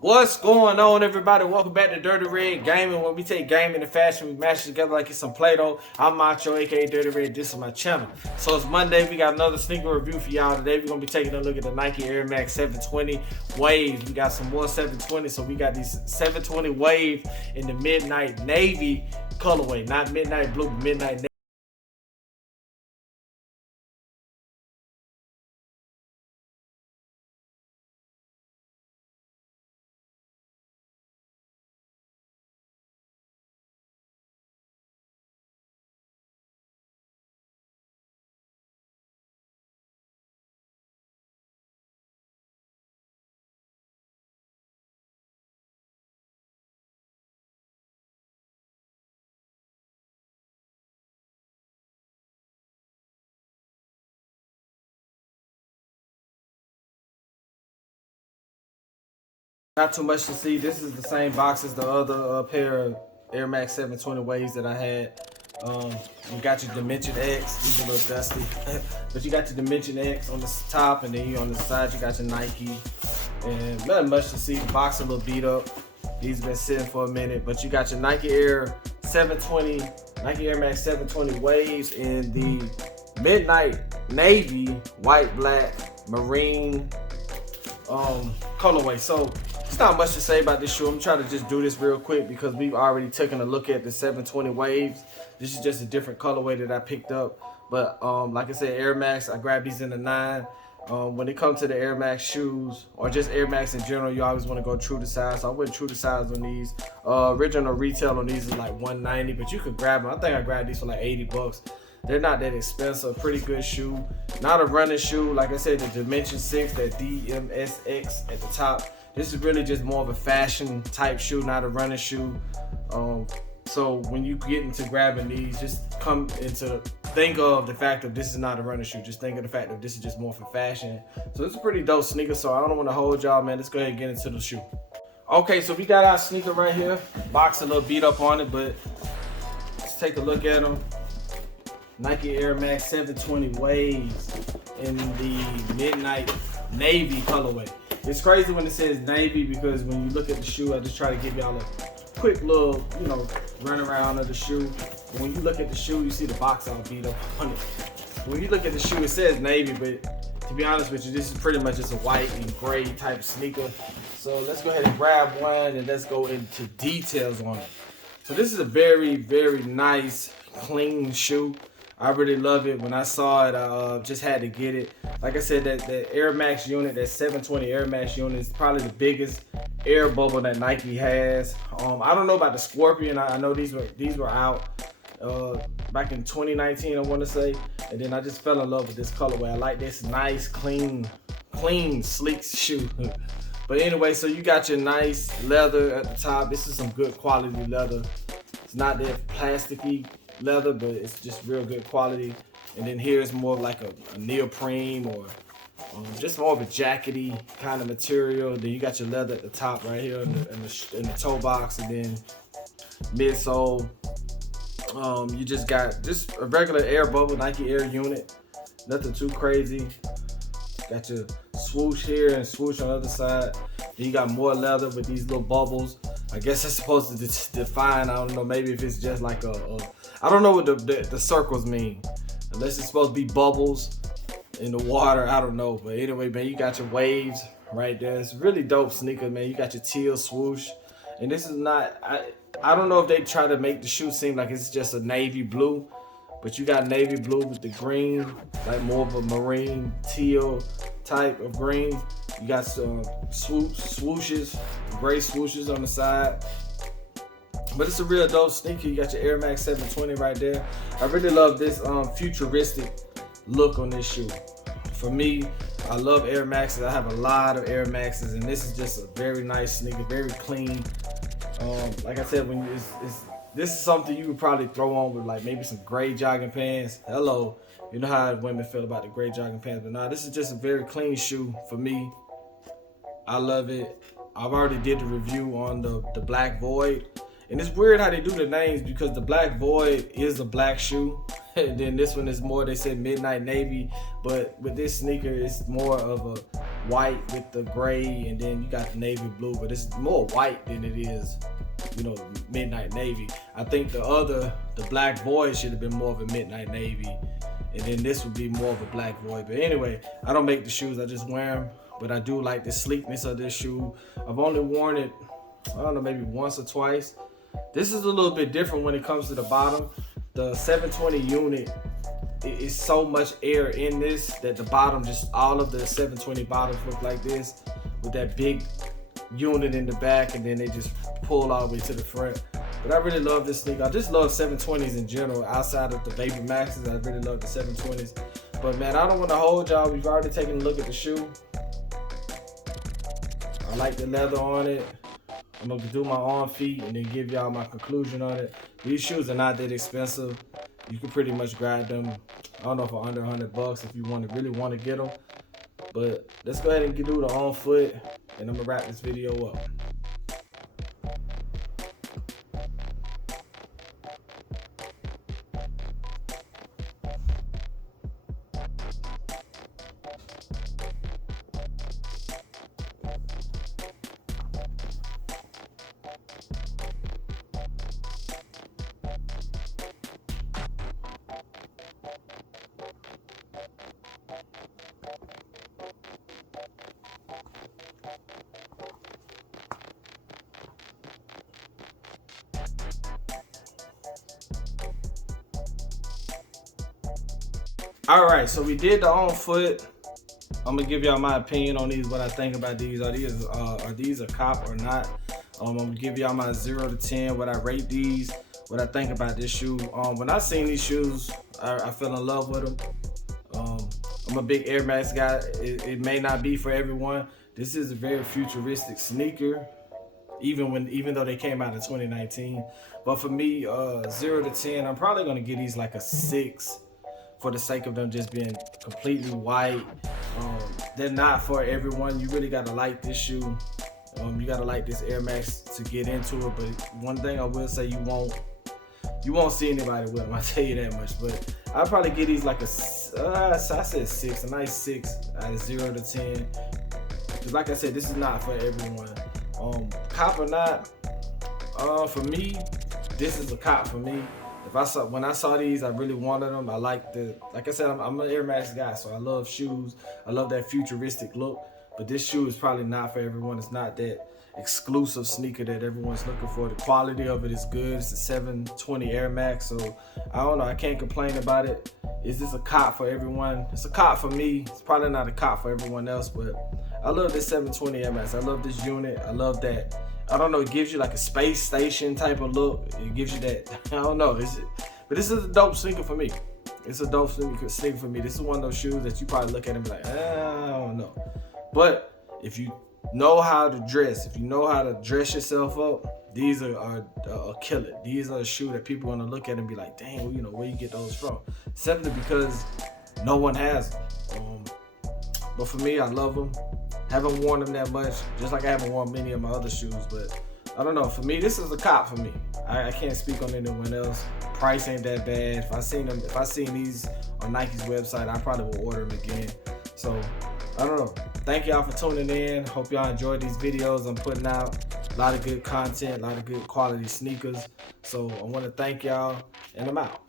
What's going on, everybody? Welcome back to Dirty Red Gaming, where we take gaming and fashion, we mash it together like it's some Play-Doh. I'm Macho, aka Dirty Red. This is my channel. So it's Monday. We got another sneaker review for y'all today. We're gonna be taking a look at the Nike AirMax 720 Waves. We got some more 720, so we got these 720 Waves in the Midnight Navy Colorway, not Midnight Blue, but Midnight Navy. Not too much to see. This is the same box as the other pair of Air Max 720 Waves that I had. You got your Dimension X. These are a little dusty, but you got your Dimension X on the top, and then you on the side you got your Nike. And nothing much to see. The box a little beat up. These have been sitting for a minute, but you got your Nike Air 720, Nike Air Max 720 Waves in the Midnight Navy, white, black, marine colorway. So it's not much to say about this shoe. I'm trying to just do this real quick because we've already taken a look at the 720 Waves. This is just a different colorway that I picked up. But like I said, Air Max, I grabbed these in the 9. When it comes to the Air Max shoes, or just Air Max in general, you always want to go true to size. So I went true to size on these. Original retail on these is like $190, but you could grab them. I think I grabbed these for like $80. They're not that expensive. Pretty good shoe. Not a running shoe. Like I said, the Dimension 6, that DMSX at the top. This is really just more of a fashion type shoe, not a running shoe. So when you get into grabbing these, just come into think of the fact that this is not a running shoe. Just think of the fact that this is just more for fashion. So it's a pretty dope sneaker. So I don't want to hold y'all, man. Let's go ahead and get into the shoe. Okay, so we got our sneaker right here. Box a little beat up on it, but let's take a look at them. Nike Air Max 720 Waves in the Midnight Navy colorway. It's crazy when it says Navy because when you look at the shoe, I just try to give y'all a quick little, run around of the shoe. But when you look at the shoe, you see the box all beat up on it. When you look at the shoe, it says Navy, but to be honest with you, this is pretty much just a white and gray type sneaker. So let's go ahead and grab one and let's go into details on it. So this is a very, very nice, clean shoe. I really love it. When I saw it, I just had to get it. Like I said, that Air Max unit, that 720 Air Max unit is probably the biggest air bubble that Nike has. I don't know about the Scorpion. I know these were out back in 2019, I want to say. And then I just fell in love with this colorway. I like this nice, clean, sleek shoe. But anyway, so you got your nice leather at the top. This is some good quality leather. It's not that plasticky leather, but it's just real good quality. And then here's more like a neoprene or just more of a jackety kind of material. Then you got your leather at the top right here in the toe box, and then midsole. You just got just a regular air bubble Nike Air unit, nothing too crazy. Got your swoosh here and swoosh on the other side. Then you got more leather with these little bubbles. I guess it's supposed to define, I don't know, maybe if it's just like I don't know what the circles mean. Unless it's supposed to be bubbles in the water, I don't know. But anyway, man, you got your waves right there. It's a really dope sneaker, man. You got your teal swoosh. And this is not, I don't know if they try to make the shoe seem like it's just a navy blue. But you got navy blue with the green, like more of a marine teal type of green. You got some swooshes, gray swooshes on the side. But it's a real dope sneaker. You got your Air Max 720 right there. I really love this futuristic look on this shoe. For me, I love Air Maxes. I have a lot of Air Maxes, and this is just a very nice sneaker, very clean. Like I said, when this is something you would probably throw on with like maybe some gray jogging pants. Hello, you know how women feel about the gray jogging pants, but nah, this is just a very clean shoe for me. I love it. I've already did the review on the Black Void. And it's weird how they do the names because the Black Void is a black shoe. And then this one is more, they said Midnight Navy. But with this sneaker, it's more of a white with the gray, and then you got the navy blue, but it's more white than it is, you know, Midnight Navy. I think the Black Void should have been more of a Midnight Navy, and then this would be more of a Black Void. But anyway, I don't make the shoes, I just wear them. But I do like the sleekness of this shoe. I've only worn it, I don't know, maybe once or twice. This is a little bit different when it comes to the bottom. The 720 unit, is so much air in this that the bottom, just all of the 720 bottoms look like this, with that big unit in the back, and then they just pull all the way to the front. But I really love this sneaker. I just love 720s in general. Outside of the Vapor Maxes, I really love the 720s. But man, I don't want to hold y'all. We've already taken a look at the shoe. I like the leather on it. I'm gonna do my on feet and then give y'all my conclusion on it. These shoes are not that expensive. You can pretty much grab them, I don't know, for under $100 if you really want to get them. But let's go ahead and do the on foot, and I'm gonna wrap this video up. All right, so we did the on foot. I'm gonna give y'all my opinion on these, what I think about these. Are these a cop or not? I'm gonna give y'all my 0 to 10, what I rate these, what I think about this shoe. When I seen these shoes, I fell in love with them. I'm a big AirMax guy. It may not be for everyone. This is a very futuristic sneaker, even though they came out in 2019. But for me, 0 to 10, I'm probably gonna give these like a 6. For the sake of them just being completely white. They're not for everyone. You really gotta like this shoe. You gotta like this AirMax to get into it. But one thing I will say, you won't see anybody with them, I'll tell you that much. But I'll probably give these like I said 6, a nice 6 out of 0 to 10. Because like I said, this is not for everyone. Cop or not, for me, this is a cop for me. When I saw these, I really wanted them. I like I said, I'm an AirMax guy, so I love shoes. I love that futuristic look. But this shoe is probably not for everyone. It's not that exclusive sneaker that everyone's looking for. The quality of it is good. It's a 720 AirMax, so I don't know. I can't complain about it. Is this a cop for everyone? It's a cop for me. It's probably not a cop for everyone else, but I love this 720 AirMax. I love this unit. I love that. I don't know, it gives you like a space station type of look. It gives you that, I don't know, but this is a dope sneaker for me. It's a dope sneaker for me. This is one of those shoes that you probably look at and be like, I don't know. But if you know how to dress, if you know how to dress yourself up, these are kill it. These are a shoe that people are gonna look at and be like, dang, you know, where you get those from? Simply because no one has them. But for me, I love them. Haven't worn them that much, just like I haven't worn many of my other shoes, but I don't know. For me, this is a cop for me. I can't speak on anyone else. Price ain't that bad. If I seen these on Nike's website, I probably will order them again. So I don't know. Thank y'all for tuning in. Hope y'all enjoyed these videos I'm putting out. A lot of good content, a lot of good quality sneakers. So I want to thank y'all, and I'm out.